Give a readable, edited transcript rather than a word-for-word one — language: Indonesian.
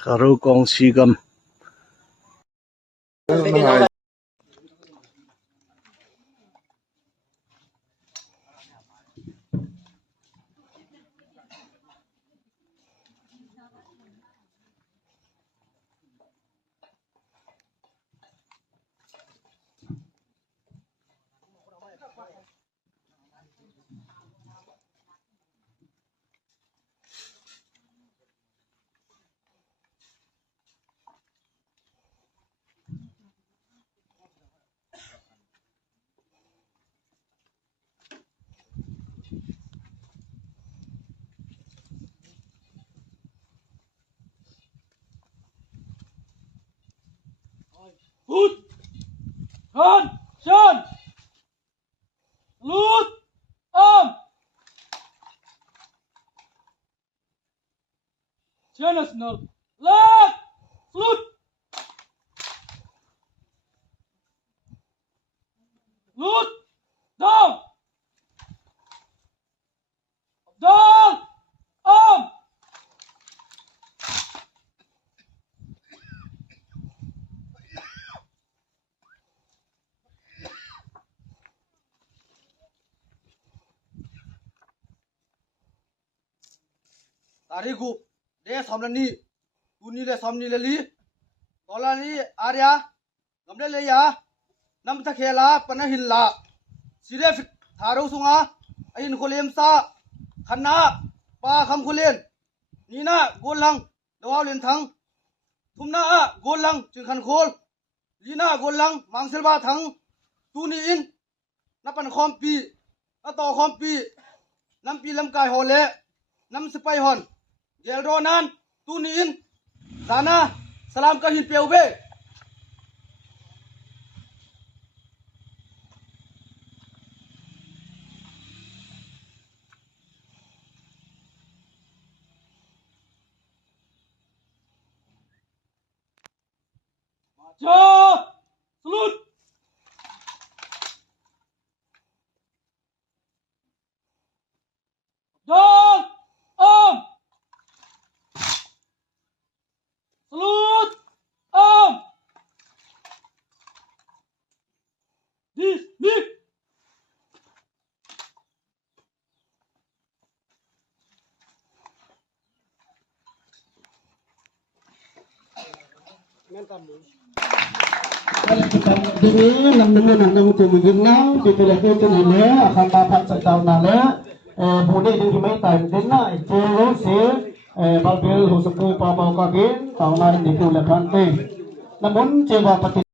Karo kong sigam Gut! Hand! Schön! Blut! Arm! Schönes Null! Lag! Blut! Blut! Down! Down! Arm! Tariku de somlani tuni le somni le li tolani arya gamle le ya nam ta khela pana hilla sire tharo sunga ain kholem sa khanna pa kham kholen nina golang dawaw len thang thumna a golang ching khan khol lina golang mangselba thang tuni in napan khom pi na to khom pi nam pi lam kai hole nam spai hon gel ronan tunin sana salam ka hin peube Ja! Salut! Down! Arm! Salut! Arm! Dies, Nick! Dini nam dulu nang tu mungkinang dipilih itu ini akan dapat setahun nale bude di mai time dina itu si balbil husuku pamau kabin tahun lain itu lekan namun coba